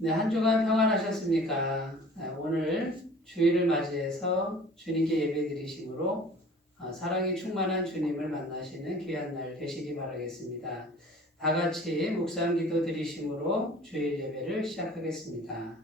네, 한 주간 평안하셨습니까? 오늘 주일을 맞이해서 주님께 예배드리심으로 사랑이 충만한 주님을 만나시는 귀한 날 되시기 바라겠습니다. 다 같이 묵상 기도 드리심으로 주일 예배를 시작하겠습니다.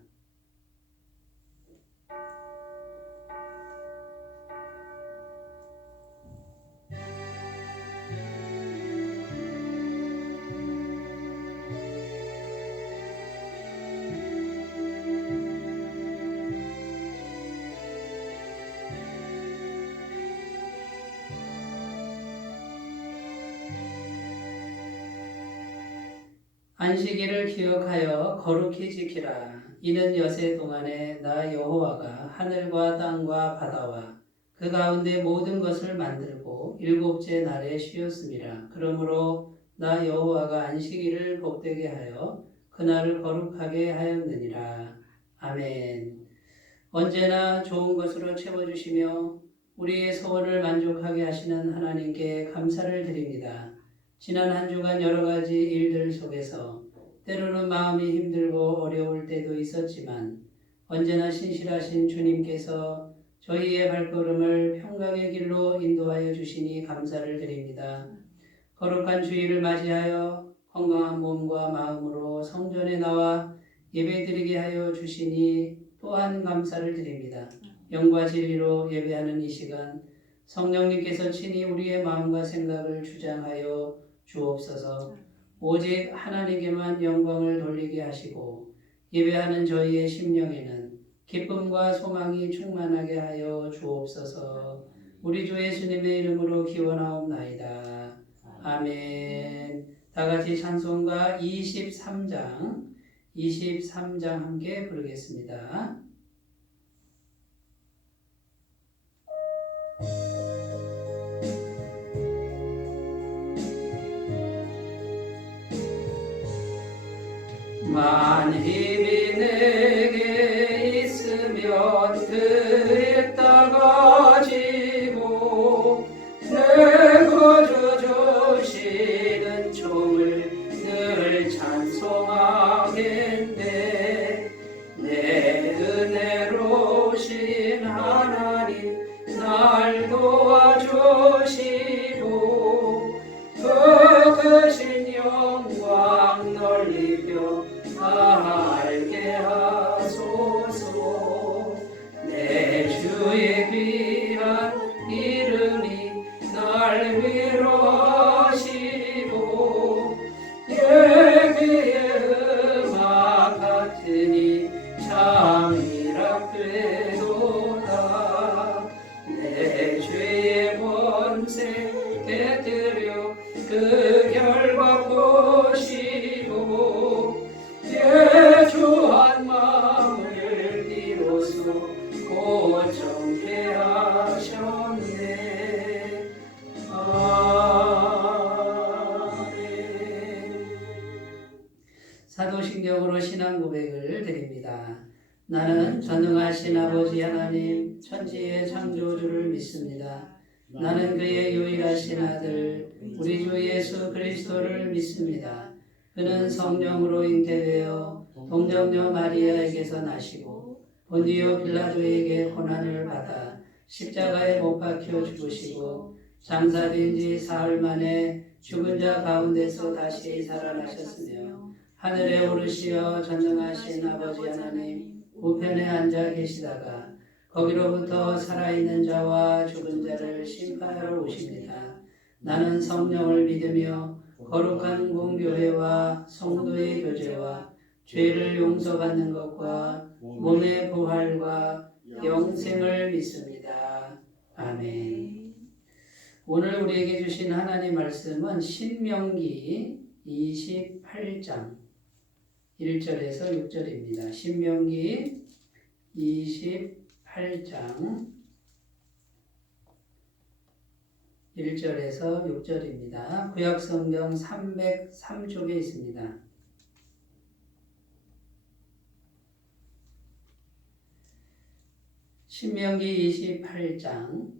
안식일을 기억하여 거룩히 지키라. 이는 여세 동안에 나 여호와가 하늘과 땅과 바다와 그 가운데 모든 것을 만들고 일곱째 날에 쉬었음이라. 그러므로 나 여호와가 안식일을 복되게 하여 그날을 거룩하게 하였느니라. 아멘. 언제나 좋은 것으로 채워주시며 우리의 소원을 만족하게 하시는 하나님께 감사를 드립니다. 지난 한 주간 여러 가지 일들 속에서 때로는 마음이 힘들고 어려울 때도 있었지만 언제나 신실하신 주님께서 저희의 발걸음을 평강의 길로 인도하여 주시니 감사를 드립니다. 거룩한 주일을 맞이하여 건강한 몸과 마음으로 성전에 나와 예배드리게 하여 주시니 또한 감사를 드립니다. 영과 진리로 예배하는 이 시간 성령님께서 친히 우리의 마음과 생각을 주장하여 주옵소서. 오직 하나님께만 영광을 돌리게 하시고 예배하는 저희의 심령에는 기쁨과 소망이 충만하게 하여 주옵소서. 우리 주 예수님의 이름으로 기원하옵나이다. 아멘. 다 같이 찬송가 23장 함께 부르겠습니다. 만힘이 내게 있으면 그 따가지고 내 거저 주시는 종을 늘 찬송하겠네. 내 은혜로신 하나님 날 도와주시고 그 크신 영광 넓히며 알게 하소서. 내 주의 귀한 이름이 날 위로하시고 예비의 음악 같으니 참이라 되도다. 내 죄의 번세 깨뜨려 그 결과 보시고 예주한 마음을 비로소 고정케 하셨네. 아멘. 사도신경으로 신앙 고백을 드립니다. 나는 전능하신 아버지 하나님 천지의 창조주를 믿습니다. 나는 그의 유일하신 아들 우리 주 예수 그리스도를 믿습니다. 그는 성령으로 잉태되어 동정녀 마리아에게서 나시고 본디오 빌라도에게 고난을 받아 십자가에 못 박혀 죽으시고 장사된 지 사흘 만에 죽은 자 가운데서 다시 살아나셨으며 하늘에 오르시어 전능하신 아버지 하나님 우편에 앉아 계시다가 거기로부터 살아있는 자와 죽은 자를 심판하러 오십니다. 나는 성령을 믿으며 거룩한 공교회와 성도의 교제와 죄를 용서받는 것과 몸의 부활과 영생을 믿습니다. 아멘. 오늘 우리에게 주신 하나님 말씀은 신명기 28장 1절에서 6절입니다. 신명기 28장 1절에서 6절입니다. 구약성경 303쪽에 있습니다. 신명기 28장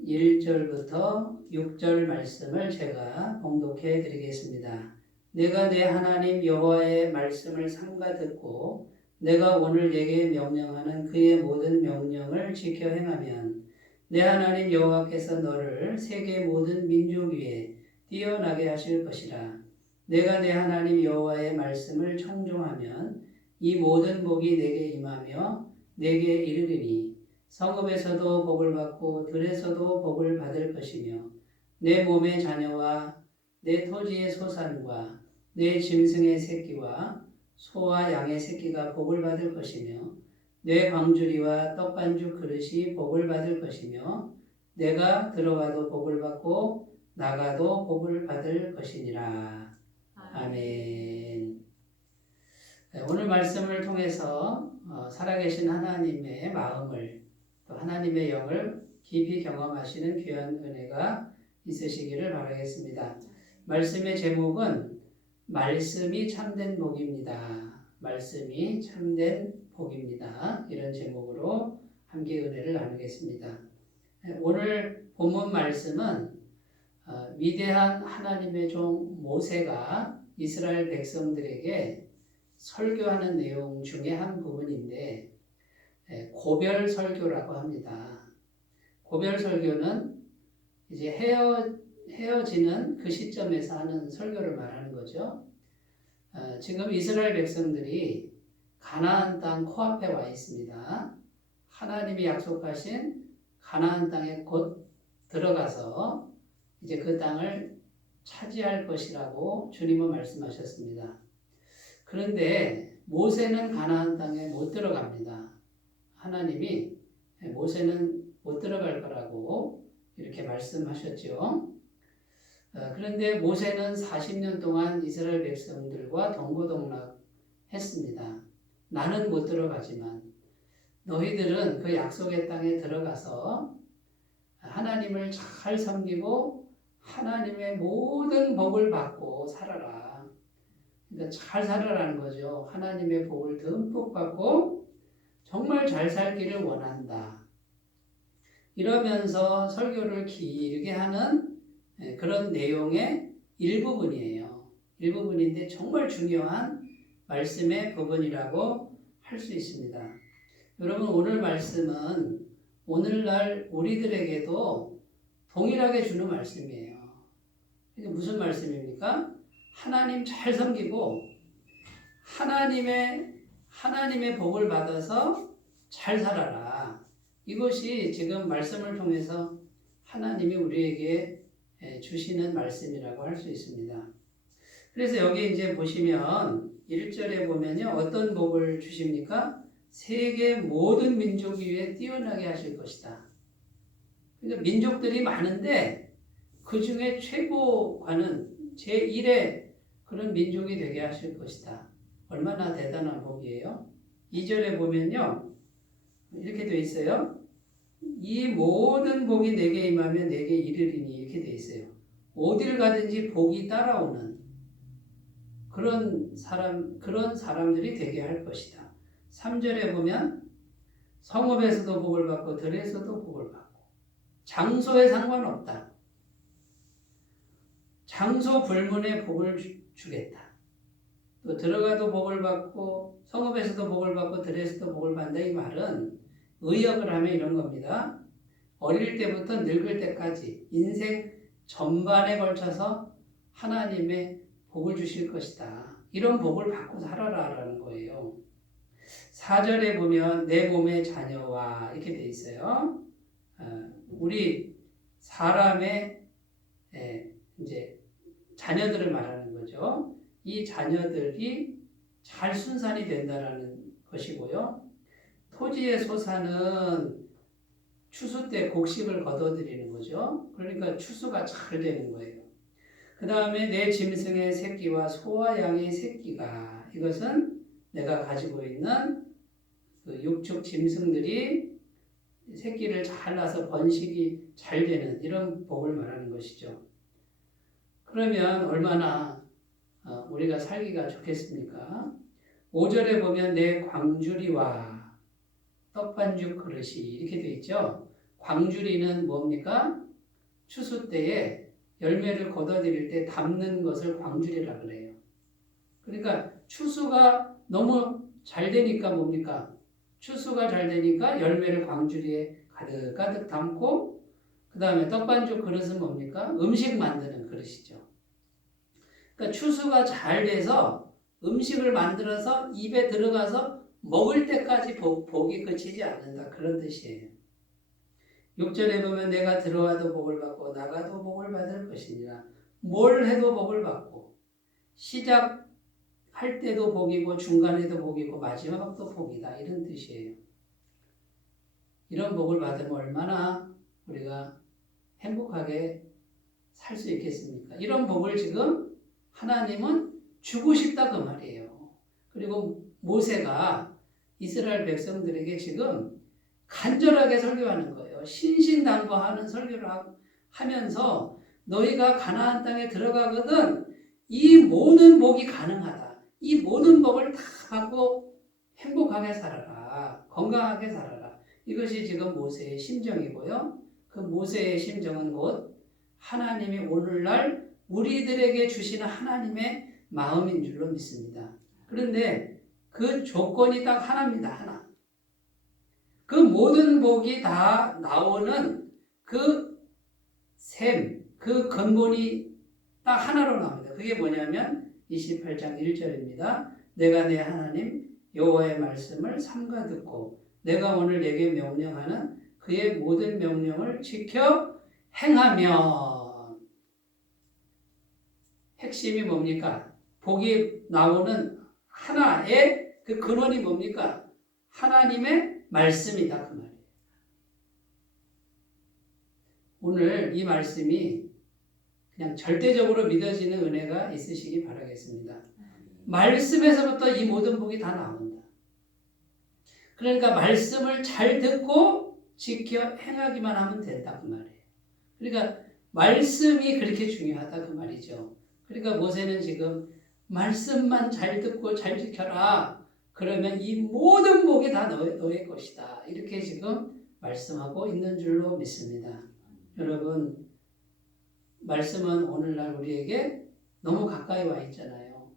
1절부터 6절 말씀을 제가 봉독해 드리겠습니다. 내가 내 하나님 여호와의 말씀을 삼가 듣고 내가 오늘 내게 명령하는 그의 모든 명령을 지켜 행하면 내 하나님 여호와께서 너를 세계 모든 민족 위에 뛰어나게 하실 것이라. 내가 내 하나님 여호와의 말씀을 청종하면 이 모든 복이 내게 임하며 내게 이르리니 성읍에서도 복을 받고 들에서도 복을 받을 것이며 내 몸의 자녀와 내 토지의 소산과 내 짐승의 새끼와 소와 양의 새끼가 복을 받을 것이며 내 광주리와 떡반죽 그릇이 복을 받을 것이며 내가 들어가도 복을 받고 나가도 복을 받을 것이니라. 아멘. 오늘 말씀을 통해서 살아계신 하나님의 마음을 또 하나님의 영을 깊이 경험하시는 귀한 은혜가 있으시기를 바라겠습니다. 말씀의 제목은 말씀이 참된 복입니다. 말씀이 참된 복입니다. 이런 제목으로 함께 은혜를 나누겠습니다. 오늘 본문 말씀은 위대한 하나님의 종 모세가 이스라엘 백성들에게 설교하는 내용 중에 한 부분인데 고별 설교라고 합니다. 고별 설교는 이제 헤어지는 그 시점에서 하는 설교를 말하는 거죠. 지금 이스라엘 백성들이 가나안 땅 코앞에 와 있습니다. 하나님이 약속하신 가나안 땅에 곧 들어가서 이제 그 땅을 차지할 것이라고 주님은 말씀하셨습니다. 그런데 모세는 가나안 땅에 못 들어갑니다. 하나님이 모세는 못 들어갈 거라고 이렇게 말씀하셨죠. 그런데 모세는 40년 동안 이스라엘 백성들과 동고동락했습니다. 나는 못 들어가지만 너희들은 그 약속의 땅에 들어가서 하나님을 잘 섬기고 하나님의 모든 복을 받고 살아라. 그러니까 잘 살아라는 거죠. 하나님의 복을 듬뿍 받고 정말 잘 살기를 원한다. 이러면서 설교를 길게 하는 그런 내용의 일부분이에요. 일부분인데 정말 중요한 말씀의 부분이라고 할 수 있습니다. 여러분, 오늘 말씀은 오늘날 우리들에게도 동일하게 주는 말씀이에요. 이게 무슨 말씀입니까? 하나님 잘 섬기고 하나님의 복을 받아서 잘 살아라. 이것이 지금 말씀을 통해서 하나님이 우리에게 주시는 말씀이라고 할 수 있습니다. 그래서 여기 이제 보시면 1절에 보면요. 어떤 복을 주십니까? 세계 모든 민족 위에 뛰어나게 하실 것이다. 그러니까 민족들이 많은데 그 중에 최고가는 제1의 그런 민족이 되게 하실 것이다. 얼마나 대단한 복이에요. 2절에 보면요. 이렇게 되어 있어요. 이 모든 복이 내게 임하면 내게 이르리니 이렇게 되어 있어요. 어딜 가든지 복이 따라오는 그런 사람들이 되게 할 것이다. 3절에 보면 성읍에서도 복을 받고 들에서도 복을 받고 장소에 상관없다. 장소 불문에 복을 주겠다. 또 들어가도 복을 받고 성읍에서도 복을 받고 들에서도 복을 받는다. 이 말은 의역을 하면 이런 겁니다. 어릴 때부터 늙을 때까지 인생 전반에 걸쳐서 하나님의 복을 주실 것이다. 이런 복을 받고 살아라라는 거예요. 4절에 보면 내 몸의 자녀와 이렇게 돼 있어요. 우리 사람의 이제 자녀들을 말하는 거죠. 이 자녀들이 잘 순산이 된다라는 것이고요. 토지의 소산은 추수 때 곡식을 거둬들이는 거죠. 그러니까 추수가 잘 되는 거예요. 그 다음에 내 짐승의 새끼와 소와 양의 새끼가, 이것은 내가 가지고 있는 그 육축 짐승들이 새끼를 잘 낳아서 번식이 잘 되는 이런 복을 말하는 것이죠. 그러면 얼마나 우리가 살기가 좋겠습니까? 5절에 보면 내 광주리와 떡반죽 그릇이 이렇게 되어 있죠. 광주리는 뭡니까? 추수 때에 열매를 거둬들일 때 담는 것을 광주리라 그래요. 그러니까 추수가 너무 잘 되니까 뭡니까? 추수가 잘 되니까 열매를 광주리에 가득 담고 그 다음에 떡반죽 그릇은 뭡니까? 음식 만드는 그릇이죠. 그러니까 추수가 잘 돼서 음식을 만들어서 입에 들어가서 먹을 때까지 복이 그치지 않는다. 그런 뜻이에요. 6절에 보면 내가 들어와도 복을 받고 나가도 복을 받을 것이니라. 뭘 해도 복을 받고 시작할 때도 복이고 중간에도 복이고 마지막도 복이다. 이런 뜻이에요. 이런 복을 받으면 얼마나 우리가 행복하게 살 수 있겠습니까? 이런 복을 지금 하나님은 주고 싶다 그 말이에요. 그리고 모세가 이스라엘 백성들에게 지금 간절하게 설교하는 거예요. 신신당부하는 설교를 하면서 너희가 가나안 땅에 들어가거든 이 모든 복이 가능하다. 이 모든 복을 다 받고 행복하게 살아라. 건강하게 살아라. 이것이 지금 모세의 심정이고요. 그 모세의 심정은 곧 하나님이 오늘날 우리들에게 주시는 하나님의 마음인 줄로 믿습니다. 그런데 그 조건이 딱 하나입니다. 하나. 그 모든 복이 다 나오는 그 셈, 그 근본이 딱 하나로 나옵니다. 그게 뭐냐면 28장 1절입니다. 내가 내 하나님 여호와의 말씀을 삼가 듣고 내가 오늘 내게 명령하는 그의 모든 명령을 지켜 행하면 핵심이 뭡니까? 복이 나오는 하나의 그 근원이 뭡니까? 하나님의 말씀이다 그 말이에요. 오늘 이 말씀이 그냥 절대적으로 믿어지는 은혜가 있으시기 바라겠습니다. 말씀에서부터 이 모든 복이 다 나온다. 그러니까 말씀을 잘 듣고 지켜 행하기만 하면 된다 그 말이에요. 그러니까 말씀이 그렇게 중요하다 그 말이죠. 그러니까 모세는 지금 말씀만 잘 듣고 잘 지켜라. 그러면 이 모든 복이 다 너의 것이다. 이렇게 지금 말씀하고 있는 줄로 믿습니다. 여러분, 말씀은 오늘날 우리에게 너무 가까이 와 있잖아요.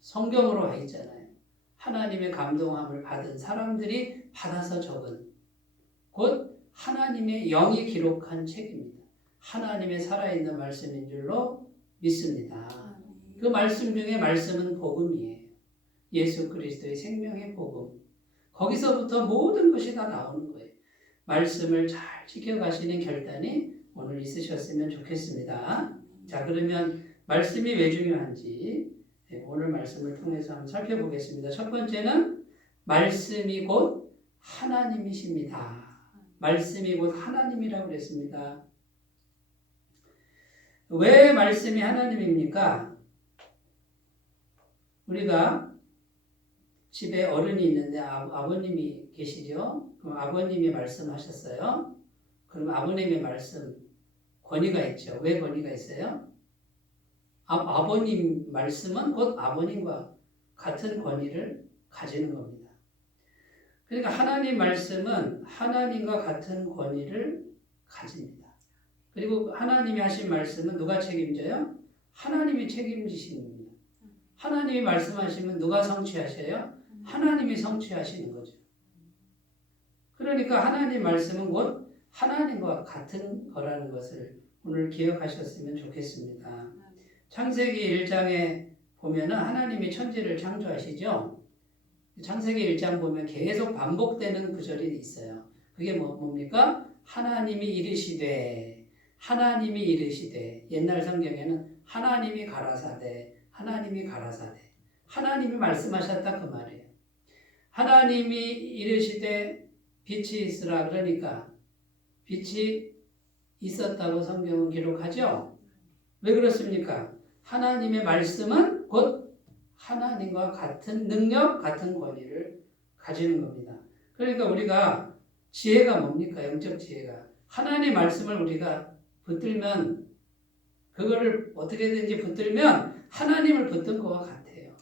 성경으로 와 있잖아요. 하나님의 감동함을 받은 사람들이 받아서 적은 곧 하나님의 영이 기록한 책입니다. 하나님의 살아있는 말씀인 줄로 믿습니다. 그 말씀 중에 말씀은 복음이에요. 예수 그리스도의 생명의 복음. 거기서부터 모든 것이 다 나오는 거예요. 말씀을 잘 지켜가시는 결단이 오늘 있으셨으면 좋겠습니다. 자, 그러면 말씀이 왜 중요한지 오늘 말씀을 통해서 한번 살펴보겠습니다. 첫 번째는 말씀이 곧 하나님이십니다. 말씀이 곧 하나님이라고 그랬습니다. 왜 말씀이 하나님입니까? 우리가 집에 어른이 있는데 아버님이 계시죠? 그럼 아버님이 말씀하셨어요. 그럼 아버님의 말씀 권위가 있죠. 왜 권위가 있어요? 아버님 말씀은 곧 아버님과 같은 권위를 가지는 겁니다. 그러니까 하나님 말씀은 하나님과 같은 권위를 가집니다. 그리고 하나님이 하신 말씀은 누가 책임져요? 하나님이 책임지시는 겁니다. 하나님이 말씀하시면 누가 성취하셔요? 하나님이 성취하시는 거죠. 그러니까 하나님 말씀은 곧 하나님과 같은 거라는 것을 오늘 기억하셨으면 좋겠습니다. 창세기 1장에 보면 하나님이 천지를 창조하시죠. 창세기 1장 보면 계속 반복되는 구절이 있어요. 그게 뭡니까? 하나님이 이르시되 옛날 성경에는 하나님이 가라사대 하나님이 말씀하셨다 그 말이에요. 하나님이 이르시되 빛이 있으라 그러니까 빛이 있었다고 성경은 기록하죠. 왜 그렇습니까? 하나님의 말씀은 곧 하나님과 같은 능력, 같은 권위를 가지는 겁니다. 그러니까 우리가 지혜가 뭡니까? 영적 지혜가. 하나님의 말씀을 우리가 붙들면 그거를 어떻게든지 붙들면 하나님을 붙든 것과 같아요.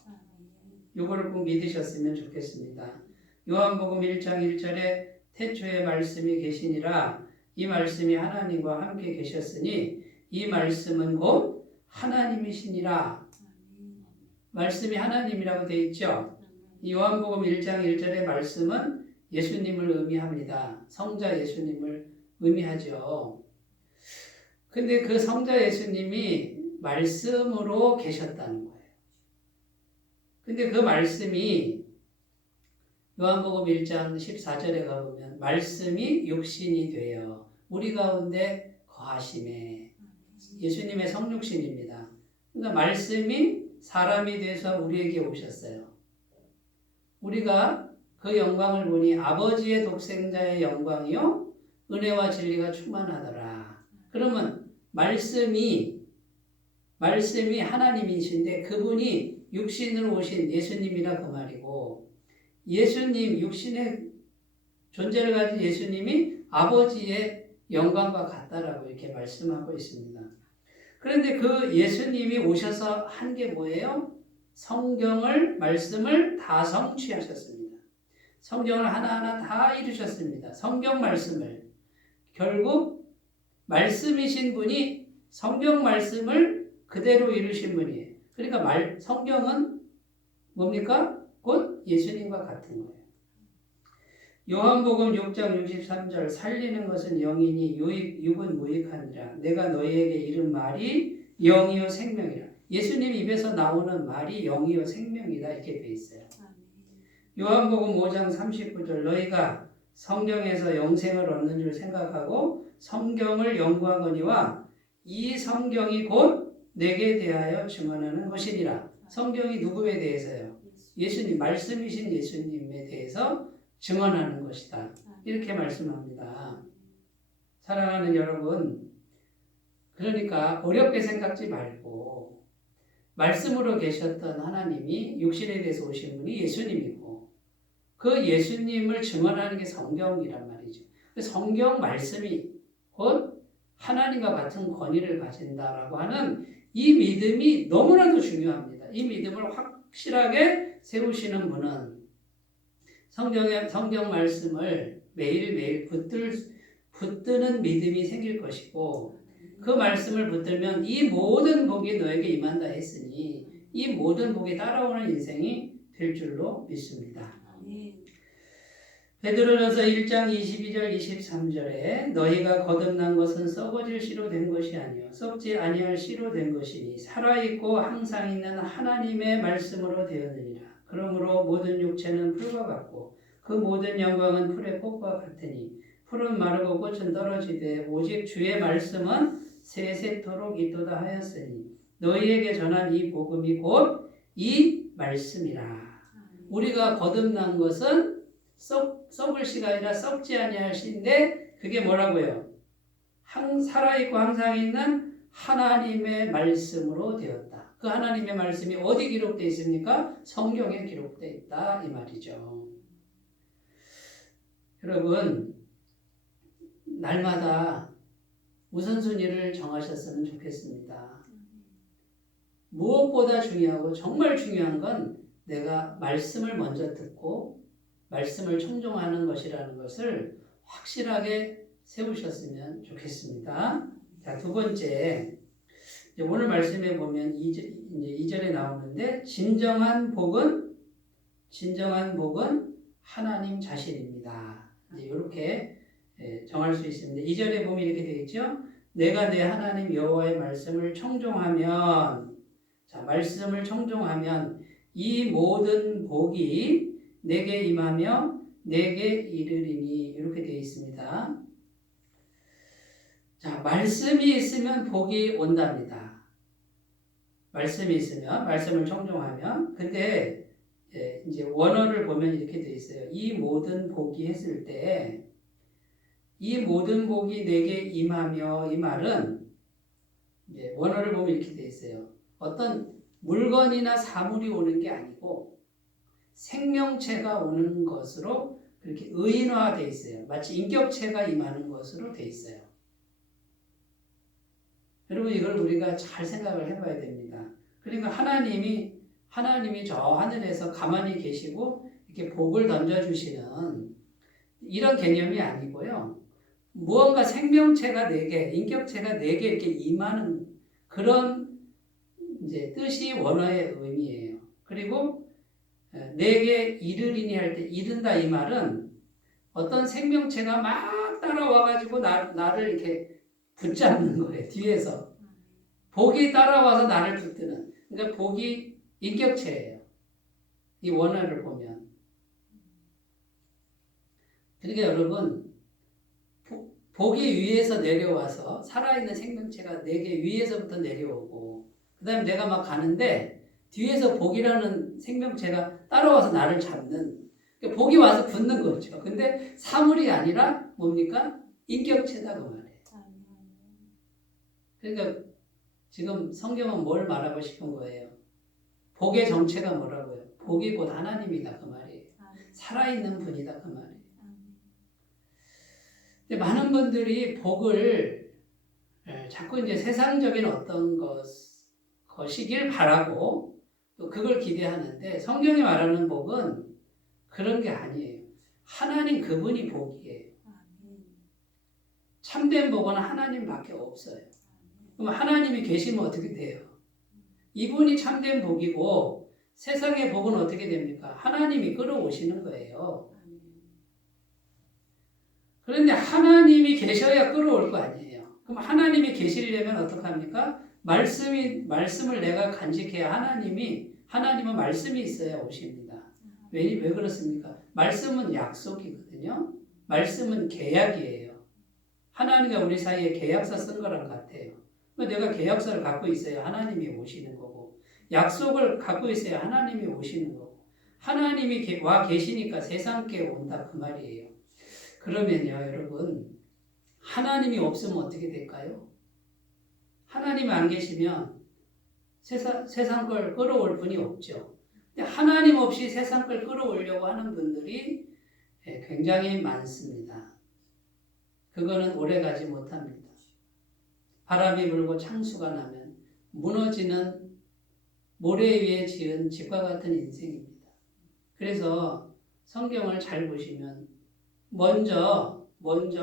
이거를 꼭 믿으셨으면 좋겠습니다. 요한복음 1장 1절에 태초에 말씀이 계시니라 이 말씀이 하나님과 함께 계셨으니 이 말씀은 곧 하나님이시니라. 말씀이 하나님이라고 되어 있죠. 이 요한복음 1장 1절의 말씀은 예수님을 의미합니다. 성자 예수님을 의미하죠. 근데 그 성자 예수님이 말씀으로 계셨다는 거예요. 근데 그 말씀이 요한복음 1장 14절에 가보면 말씀이 육신이 되어 우리 가운데 거하심에 예수님의 성육신입니다. 그러니까 말씀이 사람이 돼서 우리에게 오셨어요. 우리가 그 영광을 보니 아버지의 독생자의 영광이요 은혜와 진리가 충만하더라. 그러면 말씀이 하나님이신데 그분이 육신으로 오신 예수님이라 그 말이고 예수님 육신의 존재를 가진 예수님이 아버지의 영광과 같다라고 이렇게 말씀하고 있습니다. 그런데 그 예수님이 오셔서 한 게 뭐예요? 성경을 말씀을 다 성취하셨습니다. 성경을 하나하나 다 이루셨습니다. 성경 말씀을 결국 말씀이신 분이 성경 말씀을 그대로 이루신 분이에요. 그러니까 성경은 뭡니까? 곧 예수님과 같은 거예요. 요한복음 6장 63절 살리는 것은 영이니 육은 무익하니라. 내가 너희에게 이른 말이 영이요 생명이라. 예수님 입에서 나오는 말이 영이요 생명이다 이렇게 돼 있어요. 요한복음 5장 39절 너희가 성경에서 영생을 얻는 줄 생각하고 성경을 연구하거니와 이 성경이 곧 내게 대하여 증언하는 것이니라. 성경이 누구에 대해서요? 예수님, 말씀이신 예수님에 대해서 증언하는 것이다. 이렇게 말씀합니다. 사랑하는 여러분, 그러니까 어렵게 생각지 말고 말씀으로 계셨던 하나님이 육신에 대해서 오신 분이 예수님이고 그 예수님을 증언하는 게 성경이란 말이죠. 성경 말씀이 곧 하나님과 같은 권위를 가진다라고 하는 이 믿음이 너무나도 중요합니다. 이 믿음을 확실하게 세우시는 분은 성경 말씀을 매일매일 붙드는 믿음이 생길 것이고 그 말씀을 붙들면 이 모든 복이 너에게 임한다 했으니 이 모든 복이 따라오는 인생이 될 줄로 믿습니다. 베드로전서 1장 22절 23절에 너희가 거듭난 것은 썩어질 씨로 된 것이 아니요 썩지 아니할 씨로 된 것이니 살아있고 항상 있는 하나님의 말씀으로 되었느니라. 그러므로 모든 육체는 풀과 같고 그 모든 영광은 풀의 꽃과 같으니 풀은 마르고 꽃은 떨어지되 오직 주의 말씀은 세세토록 있도다 하였으니 너희에게 전한 이 복음이 곧 이 말씀이라. 우리가 거듭난 것은 썩을 씨가 아니라 썩지 아니할 씨인데 그게 뭐라고요? 살아있고 항상 있는 하나님의 말씀으로 되었다. 그 하나님의 말씀이 어디 기록되어 있습니까? 성경에 기록되어 있다 이 말이죠. 여러분 날마다 우선순위를 정하셨으면 좋겠습니다. 무엇보다 중요하고 정말 중요한 건 내가 말씀을 먼저 듣고 말씀을 청종하는 것이라는 것을 확실하게 세우셨으면 좋겠습니다. 자, 두 번째, 오늘 말씀에 보면 2절에 나오는데 진정한 복은 하나님 자신입니다. 이렇게 정할 수 있습니다. 2절에 보면 이렇게 되어 있죠. 내가 내 하나님 여호와의 말씀을 청종하면 말씀을 청종하면 이 모든 복이 내게 임하며 내게 이르리니 이렇게 되어 있습니다. 자, 말씀이 있으면 복이 온답니다. 말씀이 있으면 말씀을 청종하면 근데 이제 원어를 보면 이렇게 되어 있어요. 이 모든 복이 했을 때 이 모든 복이 내게 임하며 이 말은 이제 원어를 보면 이렇게 되어 있어요. 어떤 물건이나 사물이 오는 게 아니고 생명체가 오는 것으로 그렇게 의인화되어 있어요. 마치 인격체가 임하는 것으로 되어 있어요. 여러분 이걸 우리가 잘 생각을 해봐야 됩니다. 그러니까 하나님이 저 하늘에서 가만히 계시고 이렇게 복을 던져주시는 이런 개념이 아니고요. 무언가 생명체가 내게, 인격체가 내게 이렇게 임하는 그런 이제 뜻이 원어의 의미예요. 그리고 내게 이르리니 할 때 이른다 이 말은 어떤 생명체가 막 따라와가지고 나를 이렇게 붙잡는 거예요. 뒤에서. 복이 따라와서 나를 붙드는. 그러니까 복이 인격체예요. 이 원어를 보면. 그러니까 여러분 복이 위에서 내려와서 살아있는 생명체가 내게 위에서부터 내려오고 그 다음에 내가 막 가는데 뒤에서 복이라는 생명체가 따라와서 나를 잡는 그러니까 복이 와서 붙는 거죠. 근데 사물이 아니라 뭡니까? 인격체다 그 말이에요. 그러니까 지금 성경은 뭘 말하고 싶은 거예요? 복의 정체가 뭐라고요? 복이 곧 하나님이다 그 말이에요. 살아있는 분이다 그 말이에요. 근데 많은 분들이 복을 자꾸 이제 세상적인 어떤 것이길 바라고 또 그걸 기대하는데 성경이 말하는 복은 그런 게 아니에요. 하나님 그분이 복이에요. 참된 복은 하나님밖에 없어요. 그럼 하나님이 계시면 어떻게 돼요? 이분이 참된 복이고 세상의 복은 어떻게 됩니까? 하나님이 끌어오시는 거예요. 그런데 하나님이 계셔야 끌어올 거 아니에요. 그럼 하나님이 계시려면 어떡합니까? 말씀을 내가 간직해야 하나님은 말씀이 있어야 오십니다. 왜 그렇습니까? 말씀은 약속이거든요. 말씀은 계약이에요. 하나님과 우리 사이에 계약서 쓴 거랑 같아요. 내가 계약서를 갖고 있어야 하나님이 오시는 거고 약속을 갖고 있어야 하나님이 오시는 거고 하나님이 와 계시니까 세상께 온다 그 말이에요. 그러면요 여러분 하나님이 없으면 어떻게 될까요? 하나님이 안 계시면 세상 걸 끌어올 분이 없죠. 근데 하나님 없이 세상 걸 끌어오려고 하는 분들이 굉장히 많습니다. 그거는 오래가지 못합니다. 바람이 불고 창수가 나면 무너지는 모래 위에 지은 집과 같은 인생입니다. 그래서 성경을 잘 보시면 먼저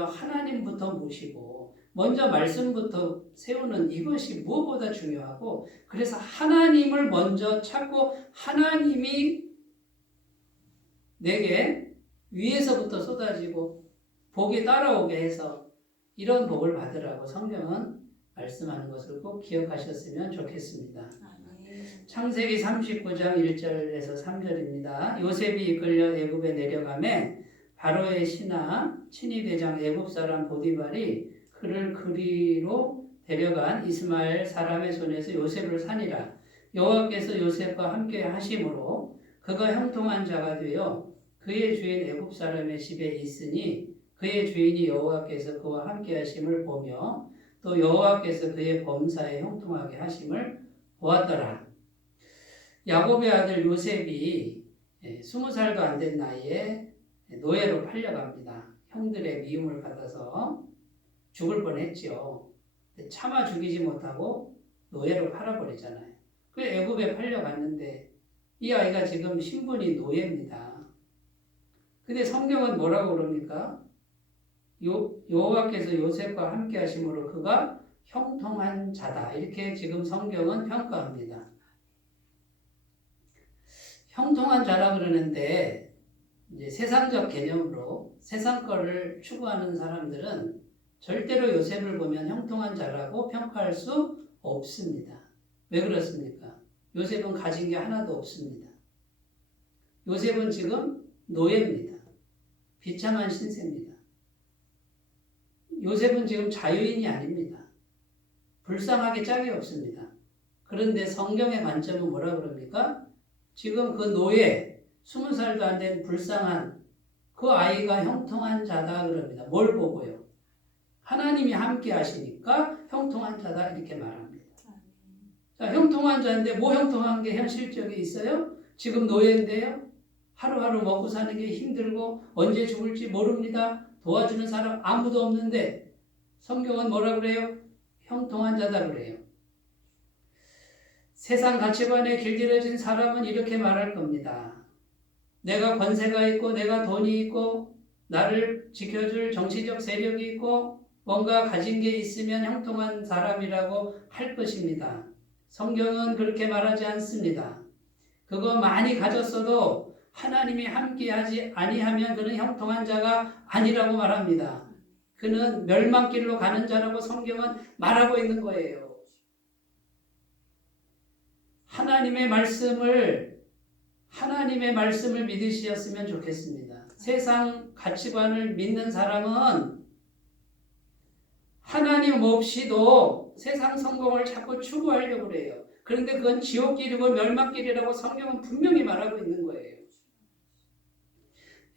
하나님부터 모시고 먼저 말씀부터 세우는 이것이 무엇보다 중요하고 그래서 하나님을 먼저 찾고 하나님이 내게 위에서부터 쏟아지고 복이 따라오게 해서 이런 복을 받으라고 성경은 말씀하는 것을 꼭 기억하셨으면 좋겠습니다. 창세기 39장 1절에서 3절입니다. 요셉이 이끌려 애굽에 내려가매 바로의 신하 친위 대장 애굽 사람 보디발이 그를 그리로 데려간 이스마엘 사람의 손에서 요셉을 산이라. 여호와께서 요셉과 함께 하심으로 그가 형통한 자가 되어 그의 주인 애굽 사람의 집에 있으니 그의 주인이 여호와께서 그와 함께 하심을 보며 또 여호와께서 그의 범사에 형통하게 하심을 보았더라. 야곱의 아들 요셉이 20살도 안 된 나이에 노예로 팔려갑니다. 형들의 미움을 받아서 죽을 뻔했죠. 차마 죽이지 못하고 노예로 팔아버리잖아요. 그 애굽에 팔려갔는데 이 아이가 지금 신분이 노예입니다. 근데 성경은 뭐라고 그럽니까? 여호와께서 요셉과 함께 하심으로 그가 형통한 자다. 이렇게 지금 성경은 평가합니다. 형통한 자라 그러는데 이제 세상적 개념으로 세상 거를 추구하는 사람들은 절대로 요셉을 보면 형통한 자라고 평가할 수 없습니다. 왜 그렇습니까? 요셉은 가진 게 하나도 없습니다. 요셉은 지금 노예입니다. 비참한 신세입니다. 요셉은 지금 자유인이 아닙니다. 불쌍하게 짝이 없습니다. 그런데 성경의 관점은 뭐라 그럽니까? 지금 그 노예, 20살도 안 된 불쌍한 그 아이가 형통한 자다 그럽니다. 뭘 보고요? 하나님이 함께 하시니까 형통한 자다 이렇게 말합니다. 자, 형통한 자인데 뭐 형통한 게 현실적이 있어요? 지금 노예인데요. 하루하루 먹고 사는 게 힘들고 언제 죽을지 모릅니다. 도와주는 사람 아무도 없는데 성경은 뭐라 그래요? 형통한 자다 그래요. 세상 가치관에 길들여진 사람은 이렇게 말할 겁니다. 내가 권세가 있고 내가 돈이 있고 나를 지켜줄 정치적 세력이 있고 뭔가 가진 게 있으면 형통한 사람이라고 할 것입니다. 성경은 그렇게 말하지 않습니다. 그거 많이 가졌어도 하나님이 함께하지 아니하면 그는 형통한 자가 아니라고 말합니다. 그는 멸망길로 가는 자라고 성경은 말하고 있는 거예요. 하나님의 말씀을 믿으셨으면 좋겠습니다. 세상 가치관을 믿는 사람은 하나님 없이도 세상 성공을 자꾸 추구하려고 그래요. 그런데 그건 지옥길이고 멸망길이라고 성경은 분명히 말하고 있는 거예요.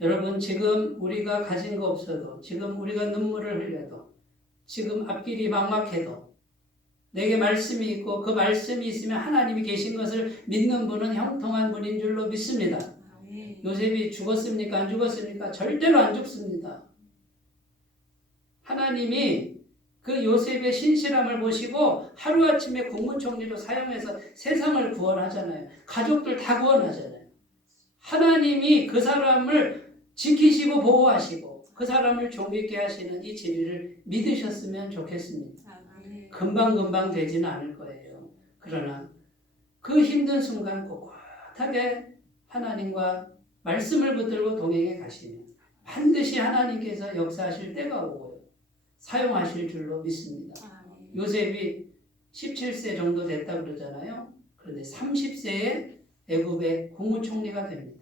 여러분, 지금 우리가 가진 거 없어도, 지금 우리가 눈물을 흘려도, 지금 앞길이 막막해도 내게 말씀이 있고 그 말씀이 있으면 하나님이 계신 것을 믿는 분은 형통한 분인 줄로 믿습니다. 요셉이 죽었습니까? 안 죽었습니까? 절대로 안 죽습니다. 하나님이 그 요셉의 신실함을 보시고 하루아침에 국무총리로 사용해서 세상을 구원하잖아요. 가족들 다 구원하잖아요. 하나님이 그 사람을 지키시고 보호하시고 그 사람을 존귀케 하시는 이 진리를 믿으셨으면 좋겠습니다. 금방금방 되지는 않을 거예요. 그러나 그 힘든 순간 꼿꼿하게 하나님과 말씀을 붙들고 동행해 가시면 반드시 하나님께서 역사하실 때가 오고요. 사용하실 줄로 믿습니다. 요셉이 17세 정도 됐다 그러잖아요. 그런데 30세에 애굽의 국무총리가 됩니다.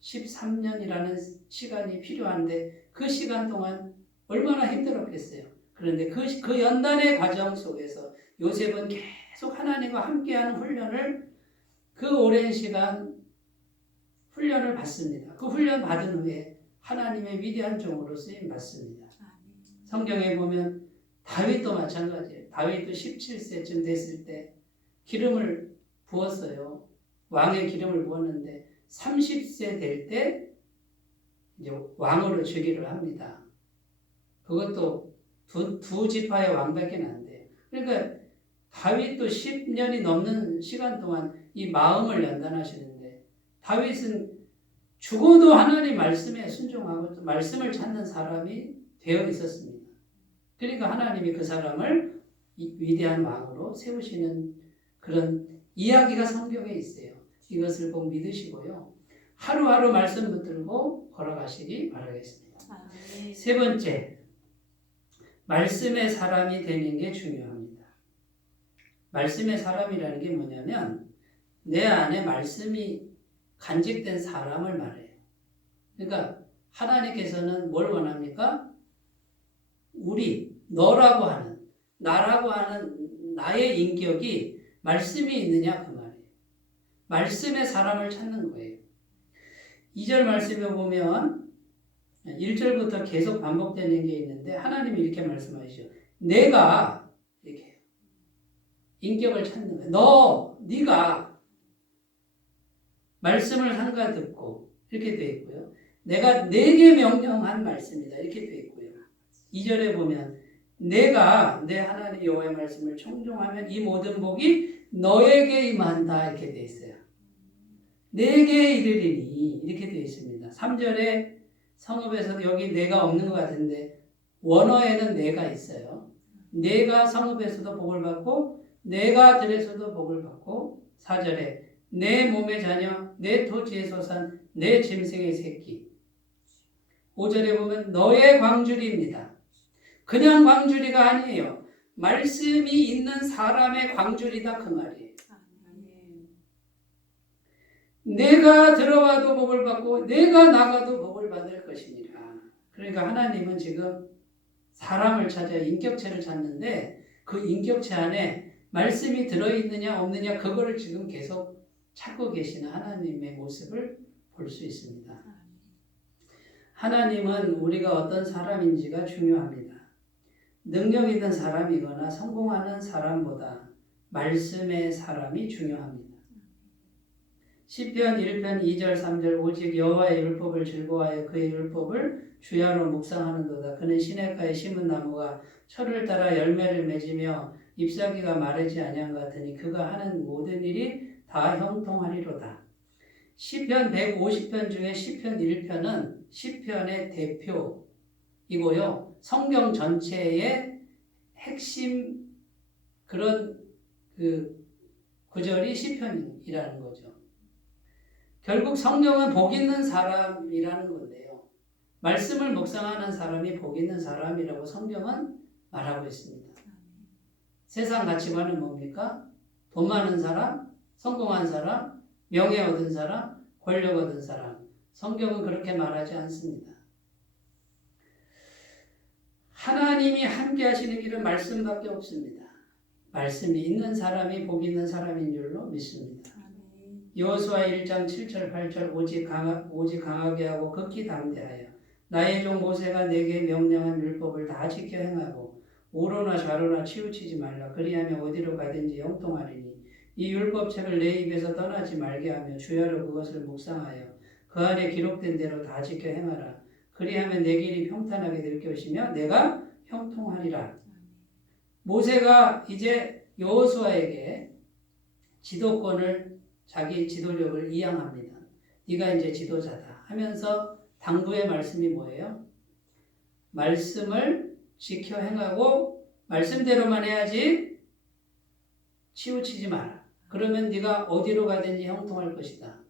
13년이라는 시간이 필요한데 그 시간 동안 얼마나 힘들었겠어요. 그런데 그 연단의 과정 속에서 요셉은 계속 하나님과 함께하는 훈련을 그 오랜 시간 훈련을 받습니다. 그 훈련 받은 후에 하나님의 위대한 종으로 쓰임 받습니다. 성경에 보면 다윗도 마찬가지예요. 다윗도 17세쯤 됐을 때 기름을 부었어요. 왕의 기름을 부었는데 30세 될 때 이제 왕으로 즉위를 합니다. 그것도 두 지파의 왕밖에 안 돼요. 그러니까 다윗도 10년이 넘는 시간 동안 이 마음을 연단하시는데 다윗은 죽어도 하나님 말씀에 순종하고 또 말씀을 찾는 사람이 되어 있었습니다. 그러니까 하나님이 그 사람을 위대한 왕으로 세우시는 그런 이야기가 성경에 있어요. 이것을 꼭 믿으시고요. 하루하루 말씀 붙들고 걸어가시기 바라겠습니다. 세 번째, 말씀의 사람이 되는 게 중요합니다. 말씀의 사람이라는 게 뭐냐면 내 안에 말씀이 간직된 사람을 말해요. 그러니까 하나님께서는 뭘 원합니까? 너라고 하는, 나라고 하는 나의 인격이 말씀이 있느냐 그 말이에요. 말씀의 사람을 찾는 거예요. 2절 말씀에 보면 1절부터 계속 반복되는 게 있는데 하나님이 이렇게 말씀하시죠. 내가 이렇게 인격을 찾는 거예요. 네가 말씀을 삼가 듣고 이렇게 되어 있고요. 내가 내게 명령한 말씀이다 이렇게 되어 있고요. 2절에 보면 내가 내 하나님 여호와의 말씀을 청종하면 이 모든 복이 너에게 임한다 이렇게 되어 있어요. 내게 이르리니 이렇게 되어 있습니다. 3절에 성읍에서도 여기 내가 없는 것 같은데 원어에는 내가 있어요. 내가 성읍에서도 복을 받고 내가 들에서도 복을 받고 4절에 내 몸의 자녀 내 토지의 소산 내 짐승의 새끼 5절에 보면 너의 광주리입니다. 그냥 광주리가 아니에요. 말씀이 있는 사람의 광주리다 그 말이에요. 내가 들어와도 복을 받고 내가 나가도 복을 받을 것이니라. 그러니까 하나님은 지금 사람을 찾아 인격체를 찾는데 그 인격체 안에 말씀이 들어있느냐 없느냐 그거를 지금 계속 찾고 계시는 하나님의 모습을 볼 수 있습니다. 하나님은 우리가 어떤 사람인지가 중요합니다. 능력 있는 사람이거나 성공하는 사람보다 말씀의 사람이 중요합니다. 시편 1편 2절 3절 오직 여호와의 율법을 즐거워하여 그의 율법을 주야로 묵상하는도다. 그는 시냇가에 심은 나무가 철을 따라 열매를 맺으며 잎사귀가 마르지 아니한 것 같으니 그가 하는 모든 일이 다 형통하리로다. 시편 150편 중에 시편 1편은 시편의 대표이고요. 성경 전체의 핵심 그런 그 구절이 시편이라는 거죠. 결국 성경은 복 있는 사람이라는 건데요. 말씀을 묵상하는 사람이 복 있는 사람이라고 성경은 말하고 있습니다. 세상 가치관은 뭡니까? 돈 많은 사람, 성공한 사람, 명예 얻은 사람, 권력 얻은 사람. 성경은 그렇게 말하지 않습니다. 하나님이 함께 하시는 길은 말씀밖에 없습니다. 말씀이 있는 사람이 복 있는 사람인 줄로 믿습니다. 여호수아 1장 7절 8절 오직 강하게 하고 극히 담대하여 나의 종 모세가 내게 명령한 율법을 다 지켜 행하고 오로나 좌로나 치우치지 말라. 그리하면 어디로 가든지 형통하리니 이 율법책을 내 입에서 떠나지 말게 하며 주야로 그것을 묵상하여 그 안에 기록된 대로 다 지켜 행하라. 그리하면 내 길이 평탄하게 될 것이며 내가 형통하리라. 모세가 이제 여호수아에게 지도권을 자기 지도력을 이양합니다. 네가 이제 지도자다 하면서 당부의 말씀이 뭐예요? 말씀을 지켜 행하고 말씀대로만 해야지 치우치지 마라. 그러면 네가 어디로 가든지 형통할 것이다.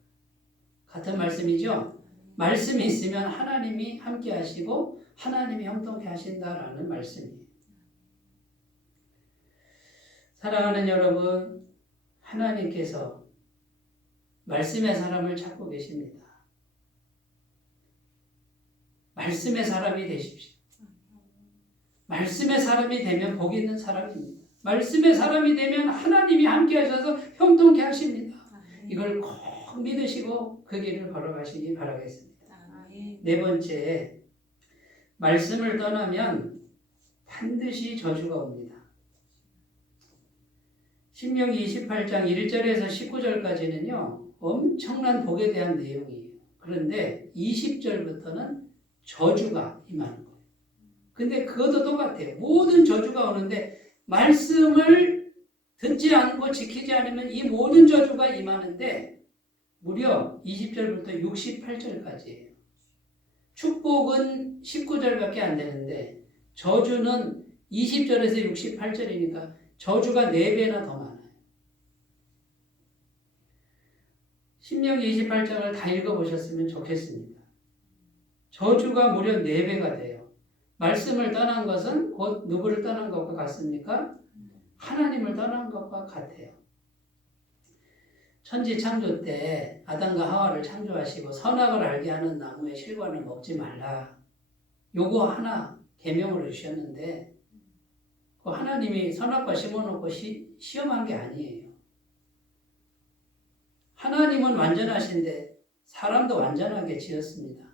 같은 말씀이죠? 말씀이 있으면 하나님이 함께 하시고 하나님이 형통케 하신다라는 말씀이에요. 사랑하는 여러분, 하나님께서 말씀의 사람을 찾고 계십니다. 말씀의 사람이 되십시오. 말씀의 사람이 되면 복 있는 사람입니다. 말씀의 사람이 되면 하나님이 함께 하셔서 형통케 하십니다. 이걸 꼭 믿으시고 그 길을 걸어가시기 바라겠습니다. 네 번째, 말씀을 떠나면 반드시 저주가 옵니다. 신명기 28장 1절에서 19절까지는요. 엄청난 복에 대한 내용이에요. 그런데 20절부터는 저주가 임하는 거예요. 근데 그것도 똑같아요. 모든 저주가 오는데 말씀을 듣지 않고 지키지 않으면 이 모든 저주가 임하는데 무려 20절부터 68절까지예요. 축복은 19절밖에 안 되는데 저주는 20절에서 68절이니까 저주가 4배나 더 많아요. 신명기 28장을 다 읽어보셨으면 좋겠습니다. 저주가 무려 4배가 돼요. 말씀을 떠난 것은 곧 누구를 떠난 것과 같습니까? 하나님을 떠난 것과 같아요. 천지 창조 때 아담과 하와를 창조하시고 선악을 알게 하는 나무의 실과는 먹지 말라. 요거 하나 계명으로 주셨는데 그 하나님이 선악과 심어놓고 시험한 게 아니에요. 하나님은 완전하신데 사람도 완전하게 지었습니다.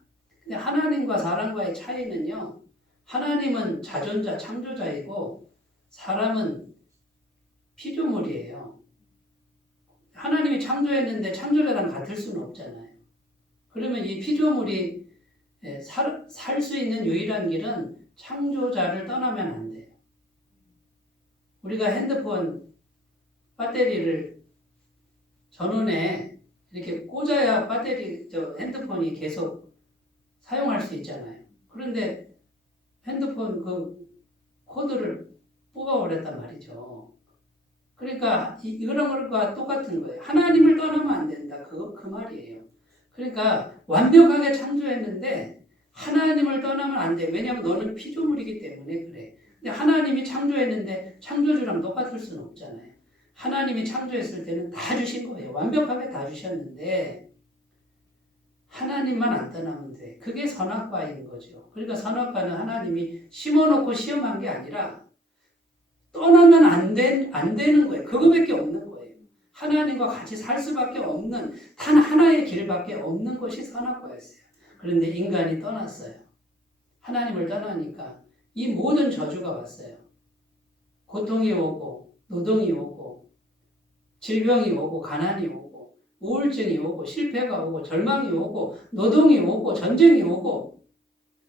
근데 하나님과 사람과의 차이는요. 하나님은 자존자, 창조자이고 사람은 피조물이에요. 하나님이 창조했는데 창조자랑 같을 수는 없잖아요. 그러면 이 피조물이 살 수 있는 유일한 길은 창조자를 떠나면 안 돼요. 우리가 핸드폰 배터리를 전원에 이렇게 꽂아야 핸드폰이 계속 사용할 수 있잖아요. 그런데 핸드폰 그 코드를 뽑아버렸단 말이죠. 그러니까 이런 것과 똑같은 거예요. 하나님을 떠나면 안 된다. 그 말이에요. 그러니까 완벽하게 창조했는데 하나님을 떠나면 안 돼. 왜냐하면 너는 피조물이기 때문에 그래. 근데 하나님이 창조했는데 창조주랑 똑같을 수는 없잖아요. 하나님이 창조했을 때는 다 주신 거예요. 완벽하게 다 주셨는데 하나님만 안 떠나면 돼. 그게 선악과인 거죠. 그러니까 선악과는 하나님이 심어놓고 시험한 게 아니라 떠나면 안 되는 거예요. 그거밖에 없는 거예요. 하나님과 같이 살 수밖에 없는 단 하나의 길밖에 없는 것이 선악과였어요. 그런데 인간이 떠났어요. 하나님을 떠나니까 이 모든 저주가 왔어요. 고통이 오고 노동이 오고 질병이 오고 가난이 오고 우울증이 오고 실패가 오고 절망이 오고 노동이 오고 전쟁이 오고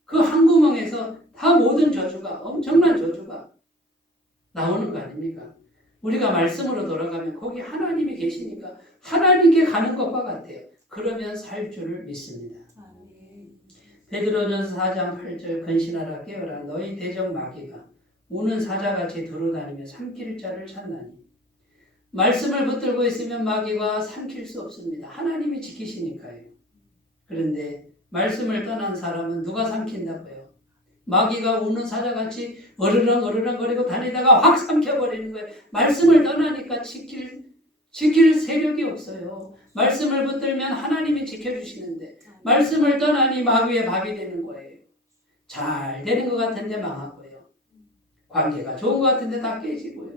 그 한 구멍에서 다 모든 저주가 엄청난 저주가 나오는 거 아닙니까? 우리가 말씀으로 돌아가면 거기 하나님이 계시니까 하나님께 가는 것과 같아요. 그러면 살 줄을 믿습니다. 베드로전서 4장 8절 근신하라 깨어라 너희 대적 마귀가 우는 사자같이 두루다니며 삼킬 자를 찾나니 말씀을 붙들고 있으면 마귀가 삼킬 수 없습니다. 하나님이 지키시니까요. 그런데 말씀을 떠난 사람은 누가 삼킨다고요? 마귀가 우는 사자같이 어르렁어르렁거리고 다니다가 확 삼켜버리는 거예요. 말씀을 떠나니까 지킬 세력이 없어요. 말씀을 붙들면 하나님이 지켜주시는데 말씀을 떠나니 마귀의 밥이 되는 거예요. 잘 되는 것 같은데 망하고요. 관계가 좋은 것 같은데 다 깨지고요.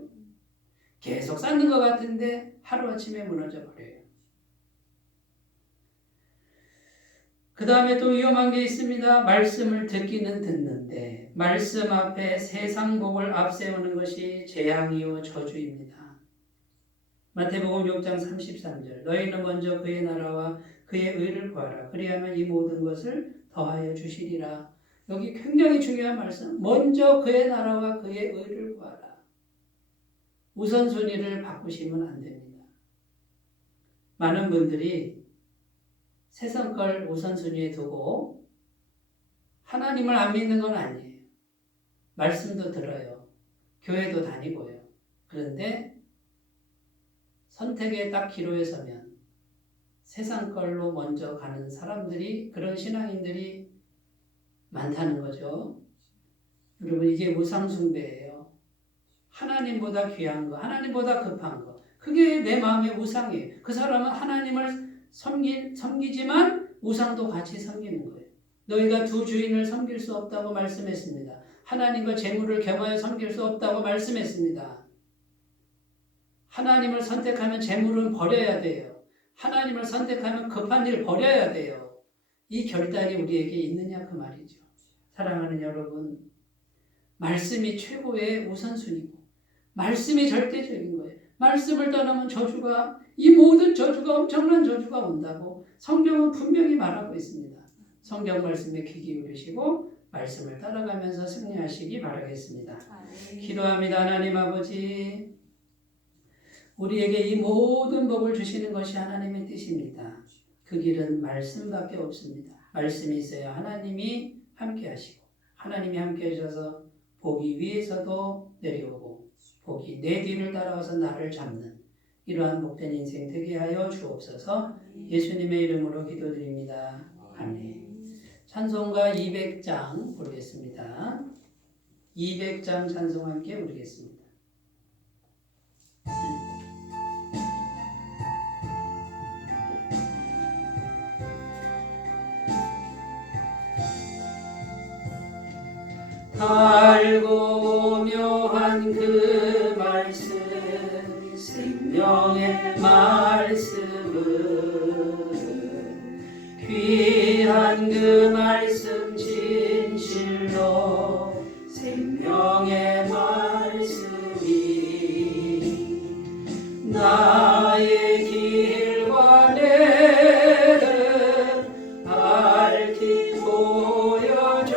계속 쌓는 것 같은데 하루아침에 무너져 버려요. 그 다음에 또 위험한 게 있습니다. 말씀을 듣기는 듣는데 말씀 앞에 세상 복을 앞세우는 것이 재앙이요 저주입니다. 마태복음 6장 33절 너희는 먼저 그의 나라와 그의 의를 구하라. 그리하면 이 모든 것을 더하여 주시리라. 여기 굉장히 중요한 말씀. 먼저 그의 나라와 그의 의를 구하라. 우선순위를 바꾸시면 안 됩니다. 많은 분들이 세상 걸 우선순위에 두고 하나님을 안 믿는 건 아니에요. 말씀도 들어요. 교회도 다니고요. 그런데 선택의 딱 기로에 서면 세상 걸로 먼저 가는 사람들이, 그런 신앙인들이 많다는 거죠. 여러분, 이게 우상숭배예요. 하나님보다 귀한 거, 하나님보다 급한 거, 그게 내 마음의 우상이에요. 그 사람은 하나님을 섬기지만 우상도 같이 섬기는 거예요. 너희가 두 주인을 섬길 수 없다고 말씀했습니다. 하나님과 재물을 겸하여 섬길 수 없다고 말씀했습니다. 하나님을 선택하면 재물은 버려야 돼요. 하나님을 선택하면 급한 일 버려야 돼요. 이 결단이 우리에게 있느냐 그 말이죠. 사랑하는 여러분, 말씀이 최고의 우선순위고 말씀이 절대적인 거예요. 말씀을 떠나면 저주가, 이 모든 저주가, 엄청난 저주가 온다고 성경은 분명히 말하고 있습니다. 성경 말씀에 귀 기울이시고 말씀을 따라가면서 승리하시기 바라겠습니다. 기도합니다. 하나님 아버지, 우리에게 이 모든 복을 주시는 것이 하나님의 뜻입니다. 그 길은 말씀밖에 없습니다. 말씀이 있어야 하나님이 함께 하시고, 하나님이 함께 하셔서 복이 위에서도 내려오고 복이 내 뒤를 따라와서 나를 잡는 이러한 복된 인생 되게 하여 주옵소서. 예수님의 이름으로 기도드립니다. 아멘. 찬송가 200장 부르겠습니다. 200장 찬송 함께 부르겠습니다. 달고 묘한 그 말씀, 생명의 말씀은 귀한 그 말씀, 진실로 생명의 말씀이 나의 길과 내를 밝히 보여주리.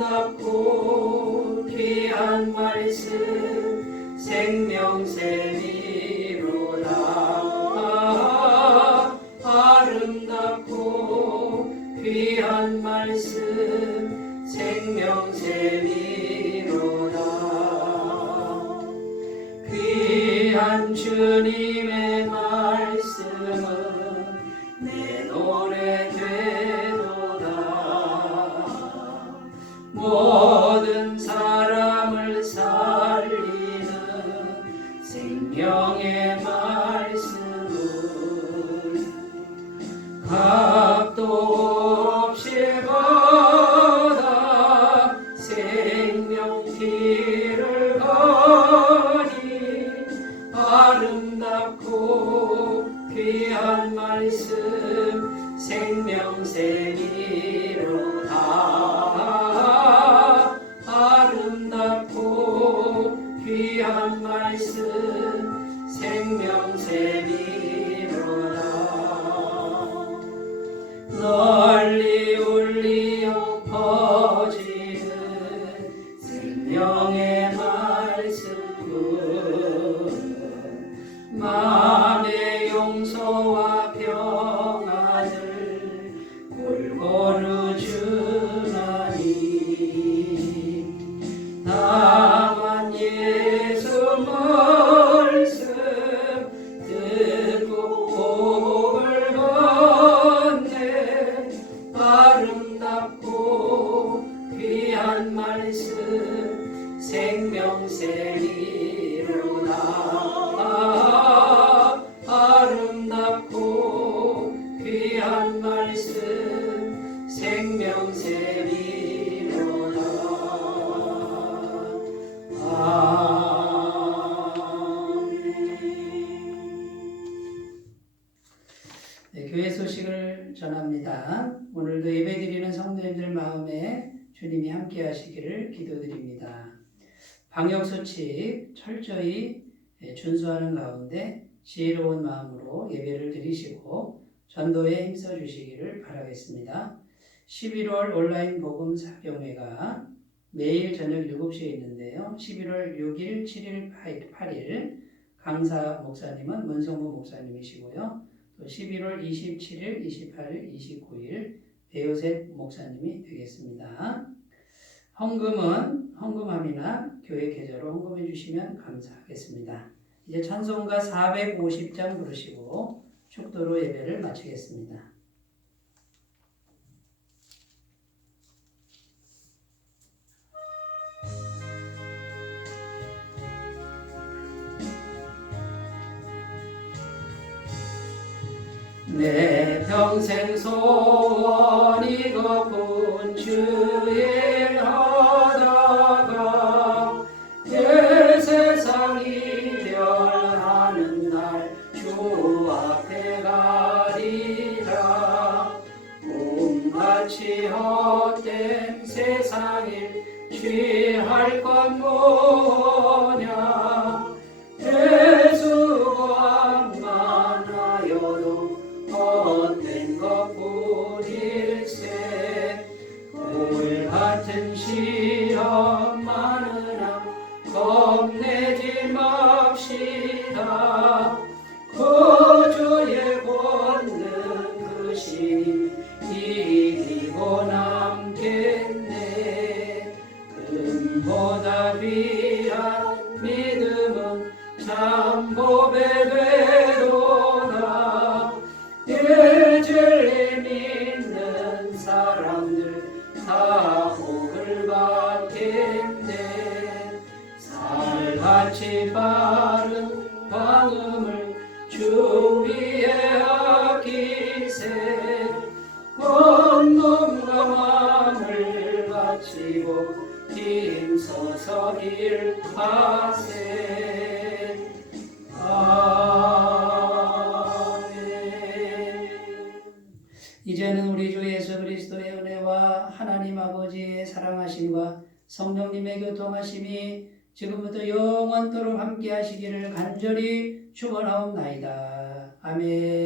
아름답고 귀한 말씀, 생명샘이로다. 아름답고 귀한 말씀, 생명샘이로다. 귀한 주님의 말씀은 내 노래 되도다. 모든 사람을 살리는 생명의 말씀은 값도 없이 받아 생명 길을 가니. 아름답고 귀한 말씀, 생명샘이로다. 아름답고 귀한 말씀, 생명샘이로다. 널리 울리어 퍼지는 생명의 말씀은 마음의 용서와 평안을 골고루 평안을 전합니다. 오늘도 예배드리는 성도님들 마음에 주님이 함께 하시기를 기도드립니다. 방역수칙 철저히 준수하는 가운데 지혜로운 마음으로 예배를 드리시고 전도에 힘써 주시기를 바라겠습니다. 11월 온라인 복음 사경회가 매일 저녁 7시에 있는데요. 11월 6일, 7일, 8일 강사 목사님은 문성구 목사님이시고요. 또 11월 27일, 28일, 29일 배요셉 목사님이 되겠습니다. 헌금함이나 교회 계좌로 헌금해 주시면 감사하겠습니다. 이제 찬송가 450장 부르시고 축도로 예배를 마치겠습니다. 내 평생 소원이 거꾼 주일 하다가 내 세상이 변하는 날 주 앞에 가리라. 꿈같이 헛된 세상일 취할 건 뭐냐. 대수고만 하여도 헛된 것뿐일세. 꿀같은 시험 많으나 겁내지 맙시다. 구주의 권능 그 신이 이기고 남겠네. 금보다 귀한 믿음은 참 보배되도다. 진리 믿는 사람들 다 복을 받겠네. 살같이 바른 방음을 주 위에 아끼세. 온몸과 마음을 바치고 힘써서 일하세. 이제는 우리 주 예수 그리스도의 은혜와 하나님 아버지의 사랑하심과 성령님의 교통하심이 지금부터 영원토록 함께 하시기를 간절히 축원하옵나이다. 아멘.